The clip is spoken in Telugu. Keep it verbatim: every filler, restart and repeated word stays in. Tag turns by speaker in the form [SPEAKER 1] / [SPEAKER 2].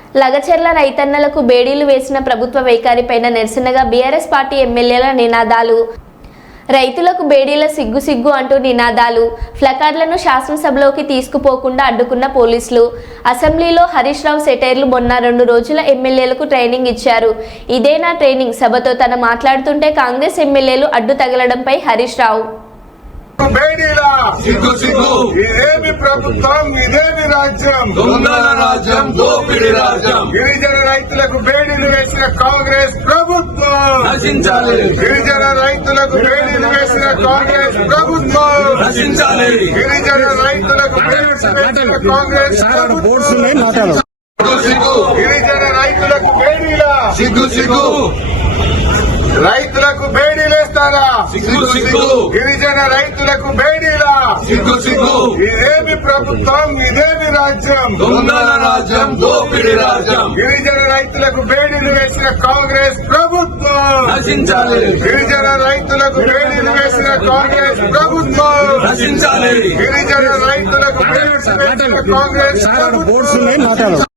[SPEAKER 1] లగచెర్ల రైతన్నలకు బేడీలు వేసిన ప్రభుత్వ వైఖరిపైన నిరసనగా బీఆర్ఎస్ పార్టీ ఎమ్మెల్యేల నినాదాలు. రైతులకు బేడీల సిగ్గు సిగ్గు అంటూ నినాదాలు. ప్లకార్డులను శాసనసభలోకి తీసుకుపోకుండా అడ్డుకున్న పోలీసులు. అసెంబ్లీలో హరీష్ రావు సెటైర్లు మొన్న రెండు రోజుల ఎమ్మెల్యేలకు ట్రైనింగ్ ఇచ్చారు. ఇదేనా ట్రైనింగ్? సభతో తన మాట్లాడుతుంటే కాంగ్రెస్ ఎమ్మెల్యేలు అడ్డు తగలడంపై హరీష్ రావు
[SPEAKER 2] బేడీలా సిగ్గు సిగ్గు ఇదేమి ప్రభుత్వం, ఇదేమి రాజ్యం, దొంగల రాజ్యం, దోపిడీ రాజ్యం. గిరిజన రైతులకు బేడీలు వేసిన కాంగ్రెస్ ప్రభుత్వం నశించాలి. గిరిజన రైతులకు బేడీలు వేసిన కాంగ్రెస్ ప్రభుత్వం నశించాలి. గిరిజన రైతులకు బేడీలు వేసిన కాంగ్రెస్ ప్రభుత్వం సిగ్గు. గిరిజన రైతులకు బేడీలా సిగ్గు సిగ్గు. రైతులకు బేడీలేస్తారా సిగ్గు సిగ్గు. గిరిజన రైతులకు బేడీలా సిగ్గు సిగ్గు. ఇదేమి ప్రభుత్వం, ఇదేమి రాజ్యం, దొంగల రాజ్యం, దోపిడీ రాజ్యం. గిరిజన రైతులకు బేడీలు వేసిన కాంగ్రెస్ ప్రభుత్వం నశించాలి. గిరిజన రైతులకు బేడీలు వేసిన కాంగ్రెస్ ప్రభుత్వం నశించాలి. గిరిజన రైతులకు బేడీలు వేసిన కాంగ్రెస్ ప్రభుత్వం